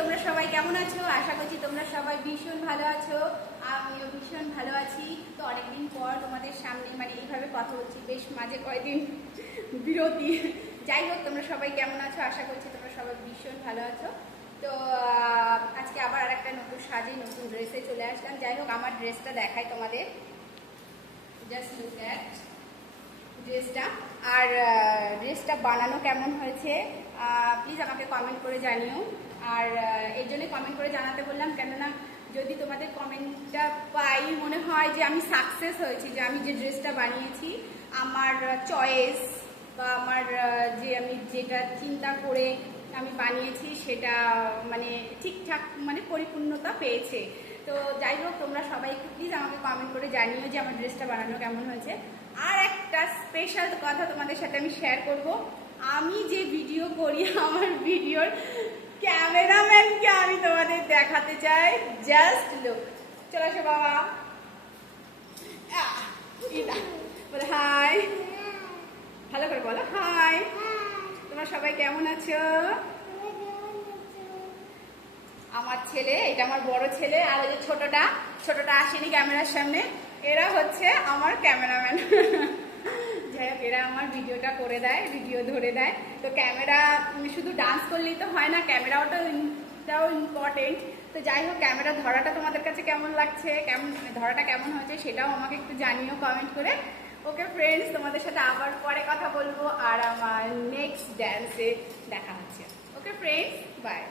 তোমরা সবাই কেমন আছো? আশা করছি তোমরা সবাই ভীষণ ভালো আছো। আমিও ভীষণ ভালো আছি। তো অনেকদিন পর তোমাদের সামনে মানে এইভাবে কথা বলছি, বেশ মাঝে কয়েকদিন বিরতি। যাই হোক, তোমরা সবাই কেমন আছো? আশা করছি তোমরা সবাই ভীষণ ভালো আছো। তো আজকে আবার আরেকটা নতুন সাজে নতুন ড্রেসে চলে আসলাম। যাই হোক, আমার ড্রেসটা দেখাই তোমাদের, জাস্ট লুক অ্যাট ড্রেসটা। আর ড্রেসটা বানানো কেমন হয়েছে প্লিজ আমাকে কমেন্ট করে জানিও। আর এই জন্য কমেন্ট করে জানাতে বললাম, কেননা যদি তোমাদের কমেন্টটা পাই মনে হয় যে আমি সাকসেস হয়েছি, যে আমি যে ড্রেসটা বানিয়েছি আমার চয়েস বা আমার যে আমি যেটা চিন্তা করে আমি বানিয়েছি সেটা মানে ঠিকঠাক মানে পরিপূর্ণতা পেয়েছে। তো যাই হোক, তোমরা সবাই একটু প্লিজ আমাকে কমেন্ট করে জানিও যে আমার ড্রেসটা বানানো কেমন হয়েছে। আর একটা স্পেশাল কথা তোমাদের সাথে আমি শেয়ার করব, আমি যে ভিডিও করি আমার ভিডিওর ক্যামেরাম্যানকে আমি তোমাদের দেখাতে চাই। জাস্ট লুক, চলো আসো বাবা, বলে হাই, ভালো করে বলো হাই। তোমরা সবাই কেমন আছো? আমার ছেলে, এটা আমার বড় ছেলে, আর ওই যে ছোটটা আসেনি ক্যামেরার সামনে, এরা হচ্ছে আমার ক্যামেরাম্যান। যাই হোক, এরা আমার ভিডিওটা করে দেয়, ভিডিও ধরে দেয়। তো ক্যামেরা শুধু ডান্স করলেই তো হয় না, ক্যামেরাটাও ইম্পর্টেন্ট। তো যাই হোক, ক্যামেরা ধরাটা তোমাদের কাছে কেমন লাগছে, ধরাটা কেমন হয়েছে সেটাও আমাকে একটু জানিও কমেন্ট করে। ওকে ফ্রেন্ডস, তোমাদের সাথে আবার পরে কথা বলবো আর আমার নেক্সট ড্যান্সে দেখা হচ্ছে। Okay friends, by.